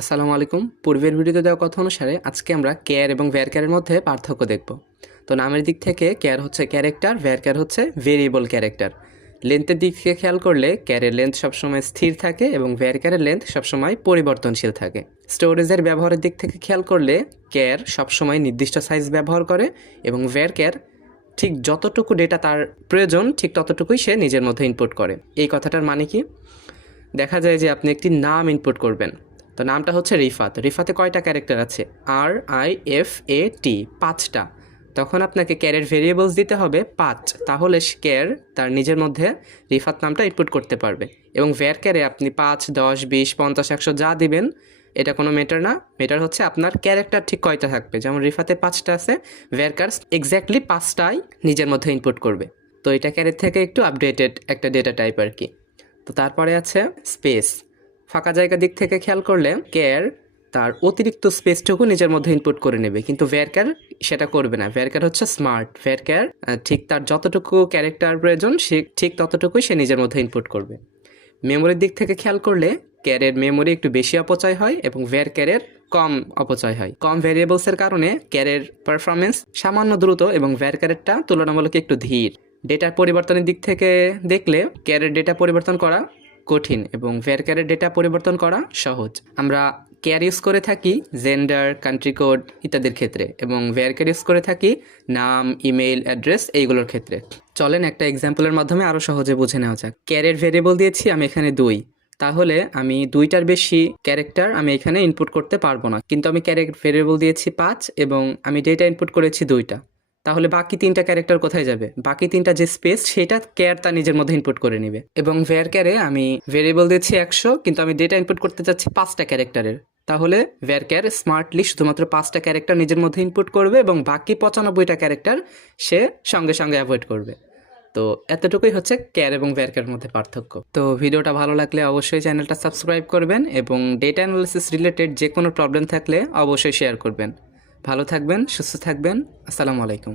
আসসালামু আলাইকুম। পূর্বের ভিডিওতে দেওয়া কথা অনুসারে আজকে আমরা ক্যার এবং ভ্যারক্যারের মধ্যে পার্থক্য দেখব। তো নামের দিক থেকে ক্যার হচ্ছে ক্যারেক্টার, ভ্যারক্যার হচ্ছে ভেরিয়েবল ক্যারেক্টার। লেন্থের দিক থেকে খেয়াল করলে ক্যারের লেন্থ সবসময় স্থির থাকে এবং ভ্যারক্যারের লেন্থ সবসময় পরিবর্তনশীল থাকে। স্টোরেজের ব্যবহারের দিক থেকে খেয়াল করলে ক্যার সবসময় নির্দিষ্ট সাইজ ব্যবহার করে এবং ভ্যারক্যার ঠিক যতটুকু ডেটা তার প্রয়োজন ঠিক ততটুকুই সে নিজের মধ্যে ইনপুট করে। এই কথাটার মানে কি? দেখা যায় যে আপনি একটি নাম ইনপুট করবেন। তো নামটা হচ্ছে রিফাত। রিফাতে কয়টা ক্যারেক্টার আছে? RIFAT, 5টা। তখন আপনাকে ক্যারের ভেরিয়েবলস দিতে হবে 5। তাহলে ক্যার তার নিজের মধ্যে রিফাত নামটা ইনপুট করতে পারবে। এবং ভ্যারক্যারে আপনি 5, 10, 20, 50, 100 যা দিবেন এটা কোনো ম্যাটার না। ম্যাটার হচ্ছে আপনার ক্যারেক্টার ঠিক কয়টা থাকবে। যেমন রিফাতে 5টা আছে, ভ্যারক্যার এক্স্যাক্টলি 5টাই নিজের মধ্যে ইনপুট করবে। তো এটা ক্যারের থেকে একটু আপডেটেড একটা ডেটা টাইপ আর কি। তো তারপরে আছে স্পেস। ফাঁকা জায়গার দিক থেকে খেয়াল করলে ক্যার তার অতিরিক্ত স্পেসটুকু নিজের মধ্যে ইনপুট করে নেবে, কিন্তু ভ্যারক্যার সেটা করবে না। ভ্যারক্যার হচ্ছে স্মার্ট। ভ্যারক্যার ঠিক তার যতটুকু ক্যারেক্টার প্রয়োজন সে ঠিক ততটুকুই সে নিজের মধ্যে ইনপুট করবে। মেমোরির দিক থেকে খেয়াল করলে ক্যারের মেমোরি একটু বেশি অপচয় হয় এবং ভ্যারক্যারের কম অপচয় হয়। কম ভ্যারিয়েবলসের কারণে ক্যারের পারফরমেন্স সামান্য দ্রুত এবং ভ্যারক্যারেরটা তুলনামূলক একটু ধীর। ডেটার পরিবর্তনের দিক থেকে দেখলে ক্যারের ডেটা পরিবর্তন করা কঠিন এবং ভ্যারক্যারের ডেটা পরিবর্তন করা সহজ। আমরা ক্যার ইউজ করে থাকি জেন্ডার, কান্ট্রি কোড ইত্যাদির ক্ষেত্রে এবং ভ্যারক্যার ইউজ করে থাকি নাম, ইমেইল, অ্যাড্রেস এইগুলোর ক্ষেত্রে। চলেন একটা এক্সাম্পলের মাধ্যমে আরও সহজে বুঝে নেওয়া যাক। ক্যারের ভেরিয়েবল দিয়েছি আমি এখানে 2, তাহলে আমি 2টার বেশি ক্যারেক্টার আমি এখানে ইনপুট করতে পারবো না। কিন্তু আমি ক্যারেক্টার ভেরিয়েবল দিয়েছি 5 এবং আমি ডেটা ইনপুট করেছি 2টা। তাহলে বাকি 3টা ক্যারেক্টার কোথায় যাবে? বাকি 3টা যে স্পেস সেটা ক্যার তার নিজের মধ্যে ইনপুট করে নেবে। এবং ভ্যারক্যারে আমি ভেরিয়েবল দিচ্ছি 100, কিন্তু আমি ডেটা ইনপুট করতে চাচ্ছি 5টা ক্যারেক্টারের। তাহলে ভ্যারক্যার স্মার্টলি শুধুমাত্র 5টা ক্যারেক্টার নিজের মধ্যে ইনপুট করবে এবং বাকি 95টা ক্যারেক্টার সে সঙ্গে সঙ্গে অ্যাভয়েড করবে। তো এতটুকুই হচ্ছে ক্যার এবং ভ্যারক্যারের মধ্যে পার্থক্য। তো ভিডিওটা ভালো লাগলে অবশ্যই চ্যানেলটা সাবস্ক্রাইব করবেন এবং ডেটা অ্যানালিসিস রিলেটেড যে কোনো প্রবলেম থাকলে অবশ্যই শেয়ার করবেন। ভালো থাকবেন, সুস্থ থাকবেন। আসসালামু আলাইকুম।